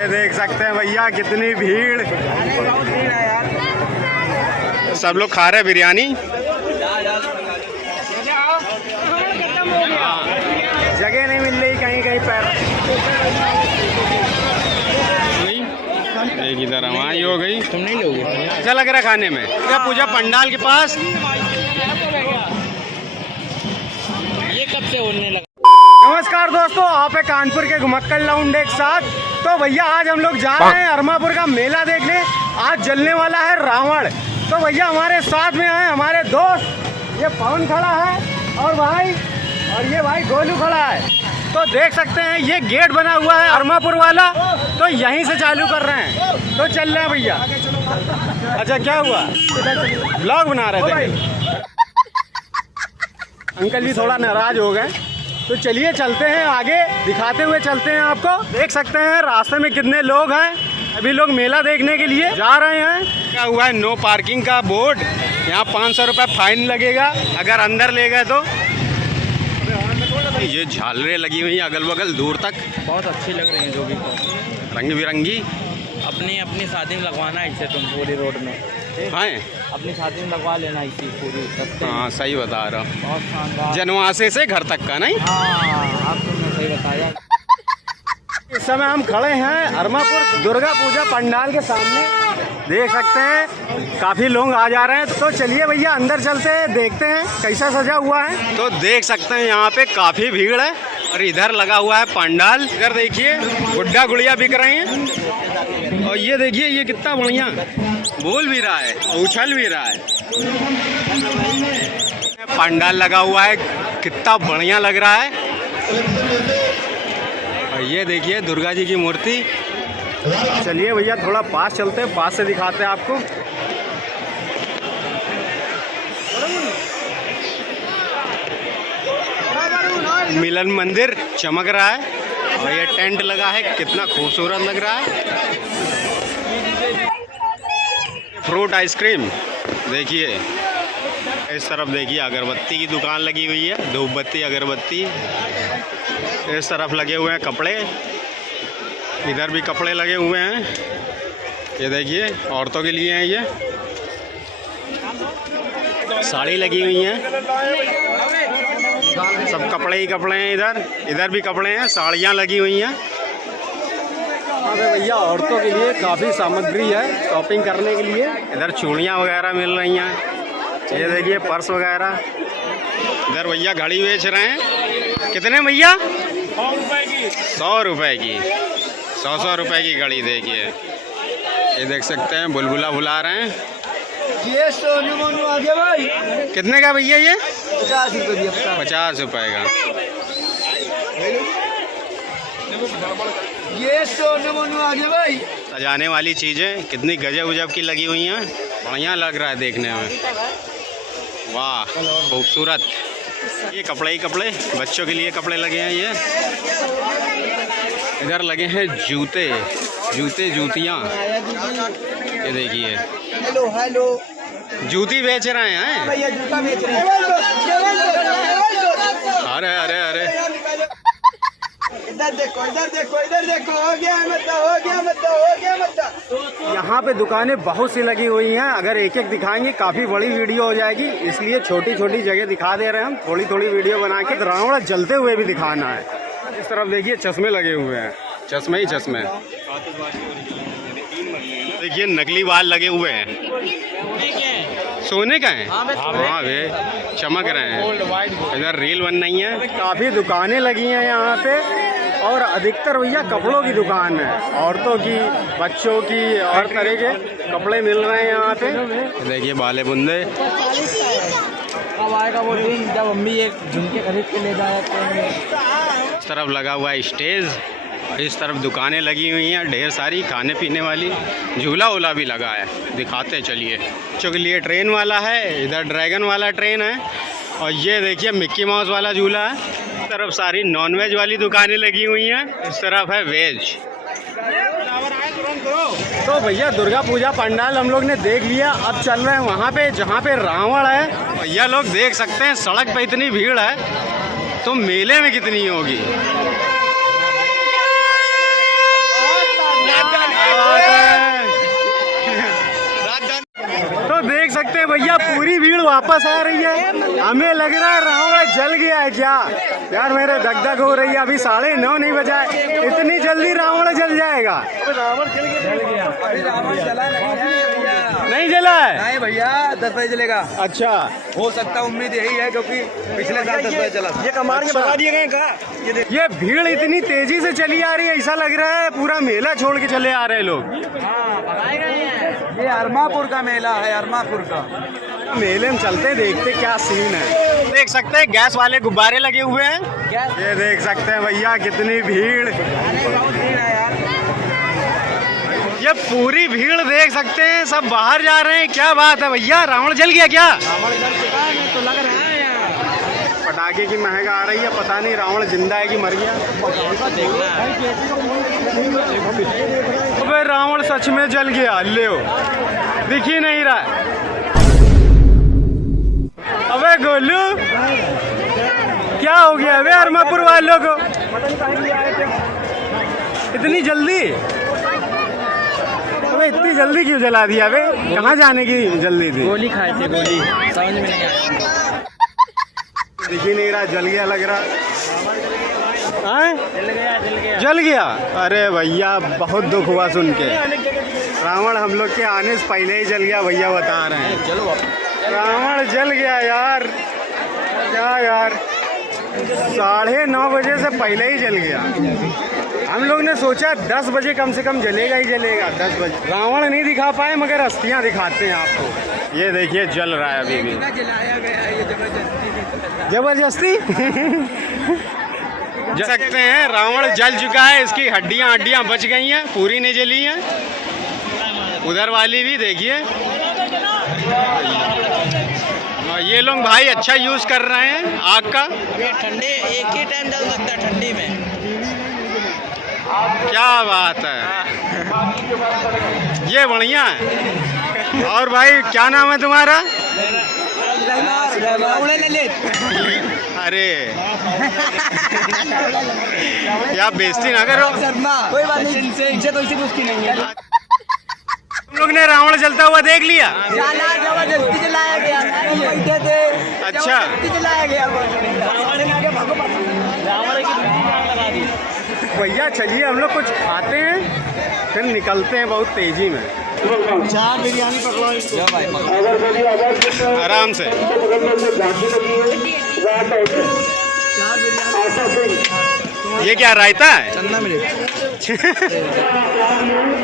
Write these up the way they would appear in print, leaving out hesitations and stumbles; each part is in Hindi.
देख सकते हैं भैया कितनी भीड़, सब लोग खा रहे बिरयानी। जगह नहीं मिल रही कहीं कहीं पर, एक इधर हमारी हो गई। तुम नहीं लोगे? अच्छा लग रहा है खाने में। क्या पूजा पंडाल के पास ये कब से होने लगा? नमस्कार दोस्तों, आप है कानपुर के घुमक्कड़ लाउंड एक साथ। तो भैया आज हम लोग जा रहे हैं अरमापुर का मेला देखने। आज जलने वाला है रावण। तो भैया हमारे साथ में हैं हमारे दोस्त, ये पवन खड़ा है और भाई, और ये भाई गोलू खड़ा है। तो देख सकते हैं ये गेट बना हुआ है अरमापुर वाला, तो यहीं से चालू कर रहे हैं। तो चल रहे हैं भैया। अच्छा क्या हुआ? ब्लॉग बना रहे थे अंकल जी, थोड़ा नाराज हो गए। तो चलिए चलते हैं आगे, दिखाते हुए चलते हैं आपको। देख सकते हैं रास्ते में कितने लोग हैं। अभी लोग मेला देखने के लिए जा रहे हैं। क्या हुआ है, नो पार्किंग का बोर्ड। यहाँ 500 रुपये फाइन लगेगा अगर अंदर ले गए तो। ये झालरें लगी हुई हैं अगल बगल दूर तक, बहुत अच्छी लग रही है जो भी रंग बिरंगी। अपनी शादी में लगवाना है इसे, तुम पूरी रोड में हाँ अपनी शादी में लगवा लेना इसी पूरी सस्ते। हाँ सही बता रहा हूँ, बहुत शानदार। जनवासे से घर तक का नहीं। हाँ आप तुमने सही बताया। इस समय हम खड़े हैं अरमापुर दुर्गा पूजा पंडाल के सामने। देख सकते हैं काफ़ी लोग आ जा रहे हैं। तो चलिए भैया अंदर चलते हैं, देखते हैं कैसा सजा हुआ है। तो देख सकते हैं यहाँ पे काफ़ी भीड़ है और इधर लगा हुआ है पंडाल। इधर देखिए गुड्डा गुड़िया बिक रही हैं और ये देखिए ये कितना बढ़िया बोल भी रहा है, उछल भी रहा है। पंडाल लगा हुआ है, कितना बढ़िया लग रहा है। और ये देखिए दुर्गा जी की मूर्ति। चलिए भैया थोड़ा पास चलते हैं, पास से दिखाते हैं आपको। मिलन मंदिर चमक रहा है और ये टेंट लगा है, कितना खूबसूरत लग रहा है। फ्रूट आइसक्रीम देखिए, इस तरफ देखिए अगरबत्ती की दुकान लगी हुई है, धूपबत्ती अगरबत्ती। इस तरफ लगे हुए हैं कपड़े, इधर भी कपड़े लगे हुए हैं। ये देखिए औरतों के लिए हैं, ये साड़ी लगी हुई हैं, सब कपड़े ही कपड़े हैं। इधर भी कपड़े हैं, साड़ियाँ लगी हुई हैं। अरे भैया औरतों के लिए काफ़ी सामग्री है शॉपिंग करने के लिए। इधर चूड़ियाँ वगैरह मिल रही हैं, ये देखिए पर्स वगैरह। इधर भैया घड़ी बेच रहे हैं। कितने भैया? 100 रुपये की 100 रुपये की घड़ी। देखिए ये देख सकते हैं बुलबुला बुला रहे हैं। ये सोनू मोनू आ गया भाई। कितने का भैया ये? 50 रुपये। 50 रुपये का। ये सोनू मोनू आ गया भाई। सजाने वाली चीज़ें कितनी गजब उजब की लगी हुई हैं, बढ़िया लग रहा है देखने में। वाह खूबसूरत। ये कपड़े ही कपड़े, बच्चों के लिए कपड़े लगे हैं। ये इधर लगे हैं जूते जूतियाँ। ये देखिए हेलो हेलो, जूती बेच रहे हैं। भैया जूता बेच रहे हैं। अरे अरे अरे इधर देखो इधर देखो इधर देखो, हो गया मतलब। यहाँ पे दुकानें बहुत सी लगी हुई हैं। अगर एक एक दिखाएंगे काफ़ी बड़ी वीडियो हो जाएगी, इसलिए छोटी छोटी जगह दिखा दे रहे हैं हम, थोड़ी थोड़ी वीडियो बना के। रावण जलते हुए भी दिखाना है। इस तरफ देखिए चश्मे लगे हुए हैं, चश्मे ही चश्मे। देखिए नकली बाल लगे हुए हैं, सोने का है। हाँ वे चमक रहे हैं। इधर रील बन रही है। काफ़ी दुकानें लगी हैं यहाँ पे और अधिकतर भैया कपड़ों की दुकान है, औरतों की, बच्चों की, हर तरह के कपड़े मिल रहे हैं यहाँ पे। देखिए बाले बुंदे। अब आएगा वो दिन जब मम्मी ये झुमके खरीद के ले जाते हैं। इस तरफ लगा हुआ है स्टेज, इस तरफ दुकानें लगी हुई हैं ढेर सारी खाने पीने वाली। झूला वूला भी लगा है, दिखाते चलिए। बच्चों के लिए ट्रेन वाला है, इधर ड्रैगन वाला ट्रेन है और ये देखिए मिक्की माउस वाला झूला है। इस तरफ सारी नॉनवेज वाली दुकानें लगी हुई हैं, इस तरफ है वेज। तो भैया दुर्गा पूजा पंडाल हम लोग ने देख लिया। अब चल रहे हैं वहाँ पे जहाँ पे रावण है। भैया लोग देख सकते हैं सड़क पे इतनी भीड़ है, तो मेले में कितनी होगी। भैया पूरी भीड़ वापस आ रही है। हमें लग रहा है रावण जल गया है क्या यार, मेरे दग दग हो रही है। अभी 9:30 नहीं बजा है, इतनी जल्दी रावण जल जाएगा? अभी रावण जला नहीं है भैया। नहीं जला है? नहीं भैया, 10 बजे जलेगा। अच्छा, हो सकता, उम्मीद यही है, क्योंकि पिछले साल 10 बजे चला था। ये कमाल के बता दिए गए का। ये भीड़ इतनी तेजी से चली आ रही है, ऐसा लग रहा है पूरा मेला छोड़ के चले आ रहे हैं लोग। ये अरमापुर का मेला है, अरमापुर का। मेले में चलते देखते क्या सीन है। देख सकते हैं गैस वाले गुब्बारे लगे हुए हैं। ये देख सकते हैं भैया कितनी भीड़। बहुत भीड़ है यार। ये पूरी भीड़ देख सकते हैं, सब बाहर जा रहे हैं। क्या बात है भैया, रावण जल गया क्या? रावण जल चुका है तो लग रहा है यार। पटाखे की महक आ रही है, पता नहीं रावण जिंदा है कि मर गया। अबे रावण सच में जल गया, ले दिख ही नहीं रहा। अबे गोलू क्या हो गया अबे अरमापुर वालों को, इतनी जल्दी? अबे इतनी जल्दी क्यों जला दिया बे? कहाँ जाने की जल्दी थी? गोली खाए थे, गोली समझ में नहीं आया। दिख ही नहीं रहा, जल गया लग रहा। जल गया। अरे भैया बहुत दुख हुआ सुन के। रावण हम लोग के आने से पहले ही जल गया, भैया बता रहे हैं। चलो रावण जल गया यार, क्या यार, 9:30 बजे से पहले ही जल गया। हम लोग ने सोचा 10 बजे कम से कम जलेगा ही जलेगा। 10 बजे रावण नहीं दिखा पाए, मगर अस्थियां दिखाते हैं आपको। ये देखिए जल रहा है अभी भी, जलाया गया है ये जबरदस्ती। जा सकते हैं रावण जल चुका है, इसकी हड्डियां बच गई हैं, पूरी नहीं जली हैं। उधर वाली भी देखिए। ये लोग भाई अच्छा यूज कर रहे हैं आग का। ठंडे एक ही टाइम जल सकता है, ठंडी में। क्या बात है, ये बढ़िया है। और भाई क्या नाम है तुम्हारा? अरे क्या बेइज्जती ना करो। कोई बात नहीं, इनसे तो इसी उसकी नहीं है। तुम लोग ने रावण जलता हुआ देख लिया? जबरदस्ती जलाया गया, बैठे थे। अच्छा, जलाया गया। भैया चलिए हम लोग कुछ खाते हैं, फिर निकलते हैं बहुत तेजी में। 4 बिरयानी पकड़ो आराम से। ये क्या रायता है? चंदा मिले।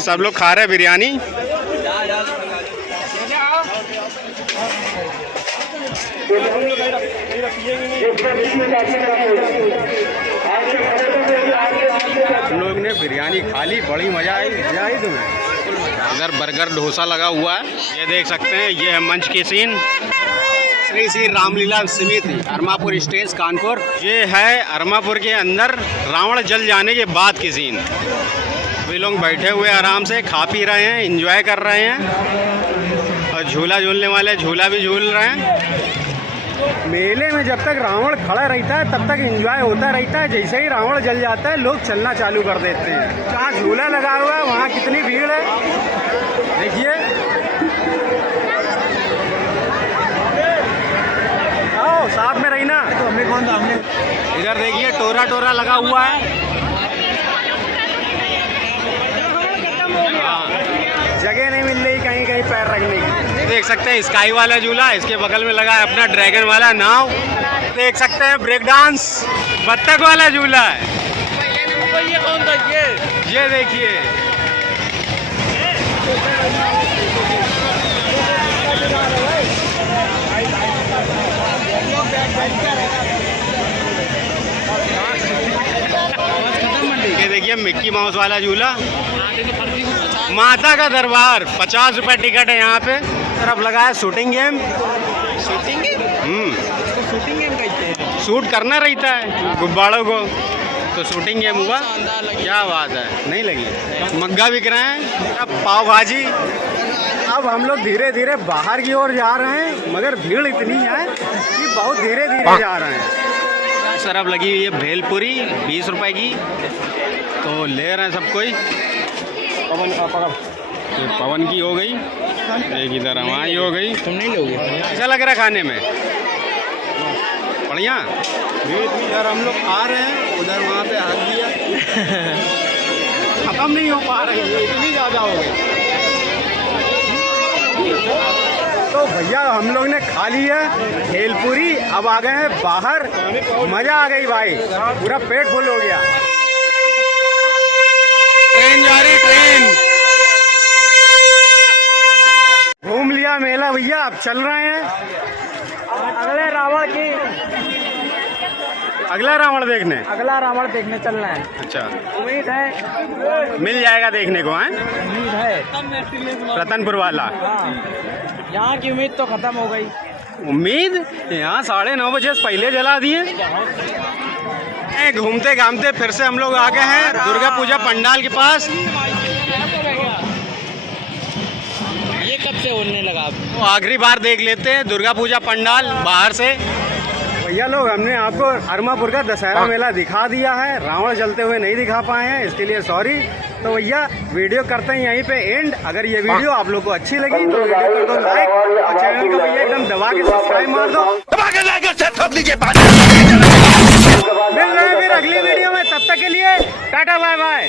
सब लोग खा रहे हैं बिरयानी। हम लोग ने बिरयानी खा ली, बड़ी मजा आई तुम्हें? इधर बर्गर डोसा लगा हुआ है, ये देख सकते हैं। ये है मंच की सीन। श्री श्री रामलीला समिति अरमापुर स्टेज कानपुर। ये है अरमापुर के अंदर रावण जल जाने के बाद की सीन। वे लोग बैठे हुए आराम से खा पी रहे हैं, एंजॉय कर रहे हैं, और झूला झूलने वाले झूला भी झूल रहे हैं। मेले में जब तक रावण खड़ा रहता है तब तक एंजॉय होता रहता है। जैसे ही रावण जल जाता है लोग चलना चालू कर देते हैं। जहाँ झूला लगा हुआ है वहाँ कितनी भीड़ है देखिए। आओ साथ में रहना। तो हमने कौन था? हमने इधर देखिए टोरा टोरा लगा हुआ है। जगह नहीं मिल रही कहीं कहीं पैर रखने की। देख सकते हैं स्काई वाला झूला, इसके बगल में लगा है अपना ड्रैगन वाला नाव। देख सकते हैं ब्रेक डांस, बत्तख वाला झूला है। ये कौन था? ये देखिए ये देखिए मिक्की माउस वाला झूला। माता का दरबार 50 रुपए टिकट है यहाँ पे। तरफ लगा है shooting game. Shooting game? Shooting game कहते हैं। शूट करना रहता है गुब्बारों को, तो शूटिंग गेम हुआ। क्या बात है, नहीं लगी? मग्गा बिक रहे हैं, अब पाव भाजी। अब हम लोग धीरे धीरे बाहर की ओर जा रहे हैं, मगर भीड़ इतनी है कि बहुत धीरे धीरे जा रहे हैं। सरफ लगी हुई है भेलपुरी 20 रुपए की, तो ले रहे हैं सब कोई। ये पवन की हो गई, एक इधर हमारी हो गई। तुम नहीं लोगे? अच्छा लग रहा है खाने में, बढ़िया। इधर हम लोग आ रहे हैं, उधर वहाँ पे हाथ दिया खत्म नहीं हो पा रही है, इतनी ज़्यादा हो गई। तो भैया हम लोग ने खा ली है भेलपुरी, अब आ गए हैं बाहर। मज़ा आ गई भाई, पूरा पेट फुल हो गया। ट्रेन जा रही, ट्रेन। घूम लिया मेला भैया, अब चल रहे हैं अगले रावण की, अगला रावण देखने। अगला रावण देखने चलना है। अच्छा, उम्मीद है, मिल जाएगा देखने को है उम्मीद है। रतनपुर वाला। हाँ, यहाँ की उम्मीद तो खत्म हो गई। उम्मीद यहाँ 9:30 बजे से पहले जला दिए। घूमते घामते फिर से हम लोग आ गए हैं दुर्गा पूजा पंडाल के पास। ये कब से होने लगा? तो आखिरी बार देख लेते हैं दुर्गा पूजा पंडाल बाहर से। भैया लोग हमने आपको अरमापुर का दशहरा मेला दिखा दिया है, रावण जलते हुए नहीं दिखा पाए हैं, इसके लिए सॉरी। तो भैया वीडियो करते हैं यहीं पे एंड। अगर ये वीडियो आप लोग को अच्छी लगी तो वीडियो कर दो लाइक, और चैनल को भैया एकदम दबा के सब्सक्राइब मार दो। मिल रहे हैं फिर अगली वीडियो में, तब तक के लिए टाटा बाय बाय।